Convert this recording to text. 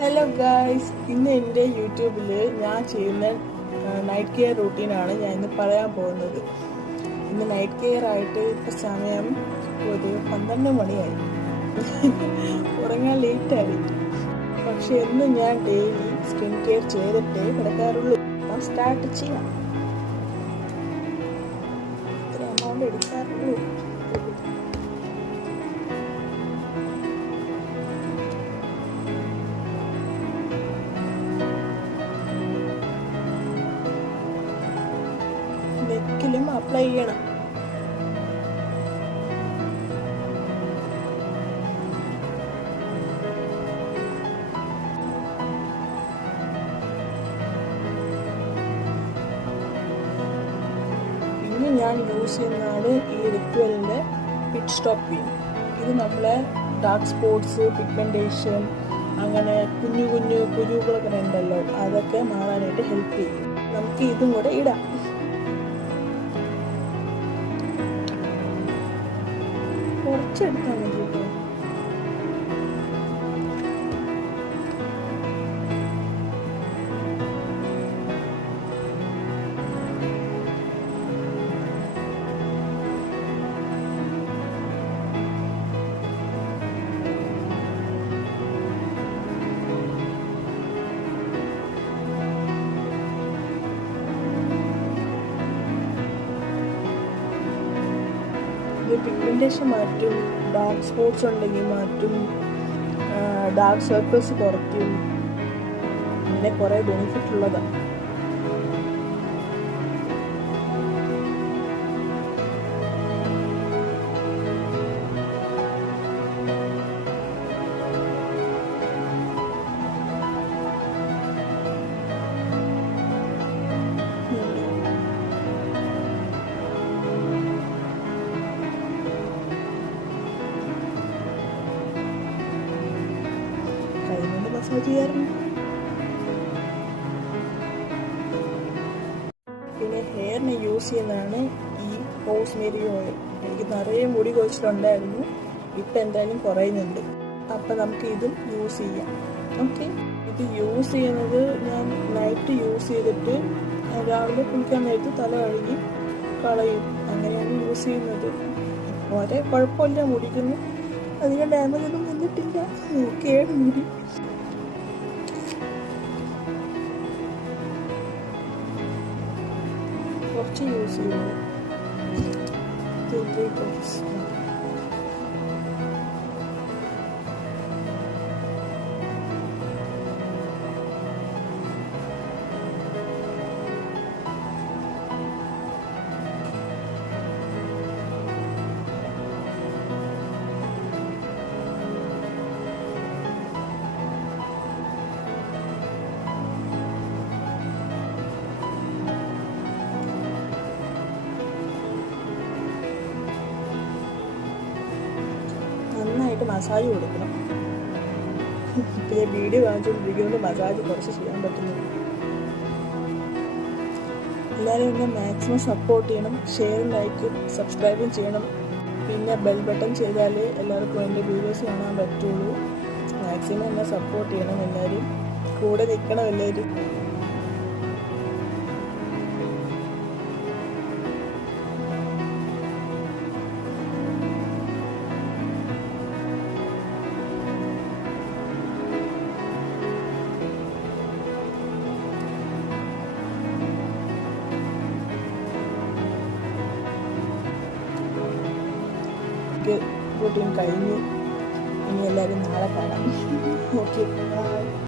Hello guys, ഇന്ന് എൻ്റെ യൂട്യൂബിൽ ഞാൻ ചെയ്യുന്ന നൈറ്റ് കെയർ റൂട്ടീനാണ് ഞാൻ ഇന്ന് പറയാൻ പോകുന്നത്. ഇന്ന് നൈറ്റ് കെയർ ആയിട്ട് ഇപ്പോൾ സമയം ഒരു 12 മണിയായി. ഉറങ്ങാൻ ലേറ്റായി. പക്ഷെ എന്ന് ഞാൻ ഡെയിലി സ്കിൻ കെയർ ചെയ്തിട്ടേ കിടക്കാറുള്ളൂ. അപ്പം സ്റ്റാർട്ട് ചെയ്യാം. ഇത്ര എമൗണ്ട് എടുക്കാറുള്ളൂ. നെക്കിലും അപ്ലൈ ചെയ്യണം. പിന്നെ ഞാൻ യൂസ് ചെയ്യുന്നതാണ് ഈ റിക്വലിൻ്റെ പിറ്റ് സ്റ്റോപ്പ് ക്രീം. ഇത് നമ്മളെ ഡാർക്ക് സ്പോട്ട്സ്, പിഗ്മെൻറ്റേഷൻ, അങ്ങനെ കുഞ്ഞു കുഞ്ഞു കുരുകളൊക്കെ ഉണ്ടല്ലോ, അതൊക്കെ മാറാനായിട്ട് ഹെൽപ്പ് ചെയ്യും. നമുക്ക് ഇതും കൂടെ ഇടാം. കുറച്ചെടുത്താൽ മതി കേട്ടോ. പിഗ്മെൻറ്റേഷൻ മാറ്റും, ഡാർക്ക് സ്പോട്ട്സ് ഉണ്ടെങ്കിൽ മാറ്റും, ഡാർക്ക് സർക്കിൾസ് കുറയ്ക്കും. അങ്ങനെ കുറേ ബെനിഫിറ്റ് ഉള്ളതാണ്. മസാജ് ചെയ്യാറുണ്ട്. പിന്നെ ഹെയറിന് യൂസ് ചെയ്യുന്നതാണ് ഈ റോസ്മേരി ഓയിൽ. എനിക്ക് നിറയെ മുടി കൊഴിച്ചിലുണ്ടായിരുന്നു, ഇപ്പം എന്തായാലും കുറയുന്നുണ്ട്. അപ്പം നമുക്ക് ഇതും യൂസ് ചെയ്യാം. ഓക്കെ, ഇത് യൂസ് ചെയ്യുന്നത് ഞാൻ നൈറ്റ് യൂസ് ചെയ്തിട്ട് രാവിലെ കുളിക്കാൻ നേരത്ത് തല കഴുകി കളയും. അങ്ങനെയാണ് യൂസ് ചെയ്യുന്നത്. ഒരേ കുഴപ്പമില്ല, മുടിക്കുന്നു അധികം ഡാമേജ് ഒന്നും വന്നിട്ടില്ല. ഓക്കെയാണ് മുടി. കുറച്ച് യൂസ് ചെയ്യുന്നു. 2-3 ഡ്രോപ്സ്. നന്നായിട്ട് മസാജ് കൊടുക്കണം. പിന്നെ വീഡിയോ കാണിച്ചുകൊണ്ടിരിക്കുന്നത് മസാജ് കുറച്ച് ചെയ്യാൻ പറ്റുന്നുള്ളൂ. എല്ലാവരും എന്നെ മാക്സിമം സപ്പോർട്ട് ചെയ്യണം. ഷെയറും ലൈക്കും സബ്സ്ക്രൈബും ചെയ്യണം. പിന്നെ ബെൽ ബട്ടൺ ചെയ്താൽ എല്ലാവർക്കും എൻ്റെ വീഡിയോസ് കാണാൻ പറ്റുള്ളൂ. മാക്സിമം എന്നെ സപ്പോർട്ട് ചെയ്യണം. എല്ലാവരും കൂടെ നിൽക്കണം. എല്ലാവരും റൂട്ടീൻ കഴിഞ്ഞു. ഇനി എല്ലാവരും നാളെ കാണാം. Okay, by.